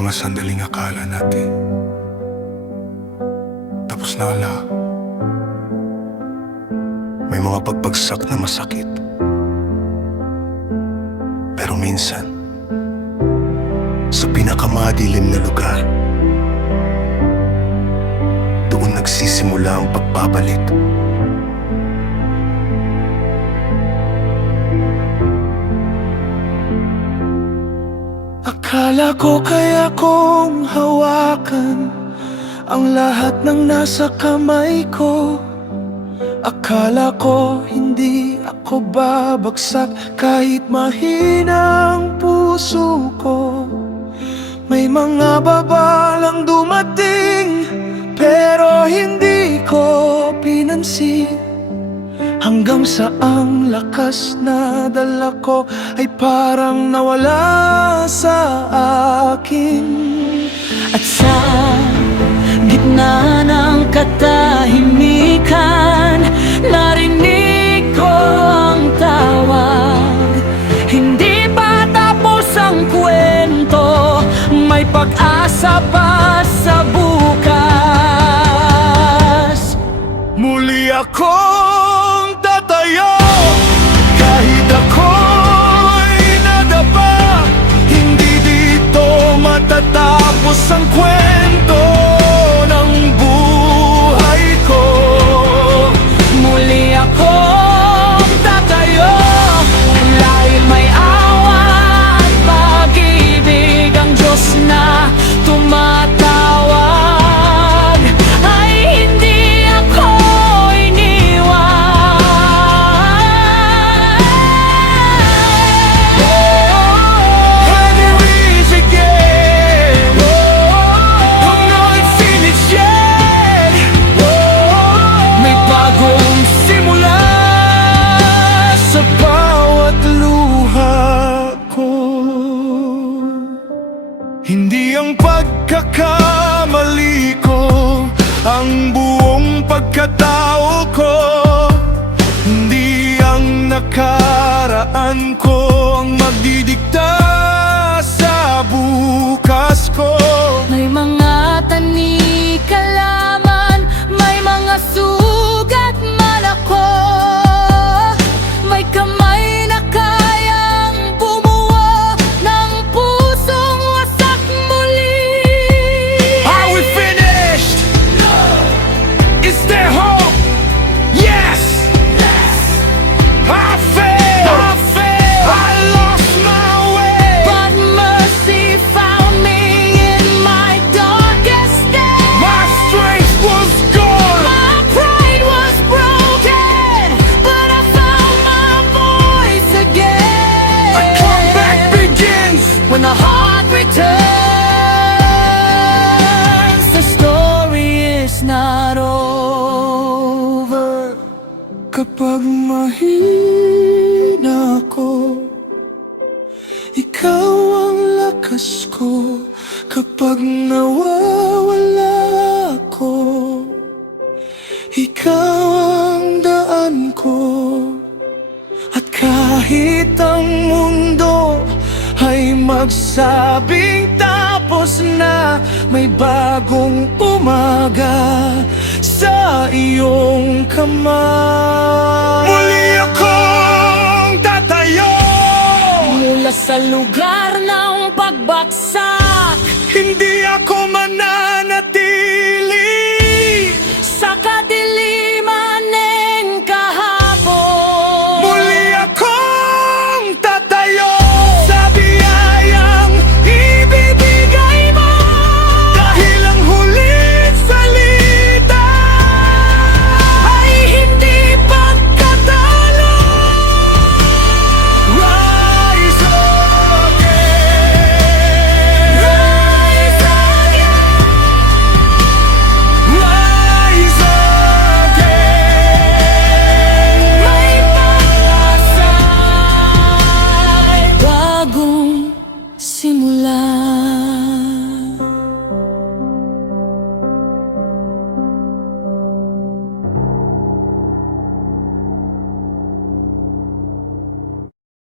mga sandaling akala natin tapos na ala. May mga pagbagsak na masakit. Pero minsan, sa pinakamadilim na lugar, doon nagsisimula ang pagbabalik. Akala ko kaya kong hawakan ang lahat ng nasa kamay ko. Akala ko hindi ako babagsak kahit mahina ang puso ko. May mga babalang dumating pero hindi ko pinansin, hanggang sa ang lakas na dala ko ay parang nawala sa akin. At sa gitna ng katahimikan, narinig ko ang tawag. Hindi pa tapos ang kwento, may pag-asa pa sa bukas. Muli akong tatayo, kahit ako'y nadapa. Hindi dito matatapos ang kwento ng buhay ko. Muli akong tatayo, dahil may awa at pag-ibig ang Diyos na tumatawag. Ay hindi ako iniwan. And here is again. I'm not finished yet. May bagong simula sa bawat luha ko. Hindi ang pagkakamali ko ang buong pagkatao ko. Hindi ang nakaraan ko ang magdidikta sa bukas ko. May mga tanikalaman, may mga sugat man ako. May kamay na kayang bumuo ng pusong wasak muli. Are we finished? Is there hope? Yes! I failed! I lost my way! But mercy found me in my darkest day. My strength was gone! My pride was broken, but I found my voice again. A comeback begins! When the heart returns, the story is not over. Kapag mahina ako, ikaw ang lakas ko. Kapag nawawala ako, ikaw ang daan ko. At kahit ang mundo ay magsabing tapos na, may bagong umaga sa iyong kamay. Muli akong tatayo, Mula sa lugar ng pagbagsak, hindi ako manalo.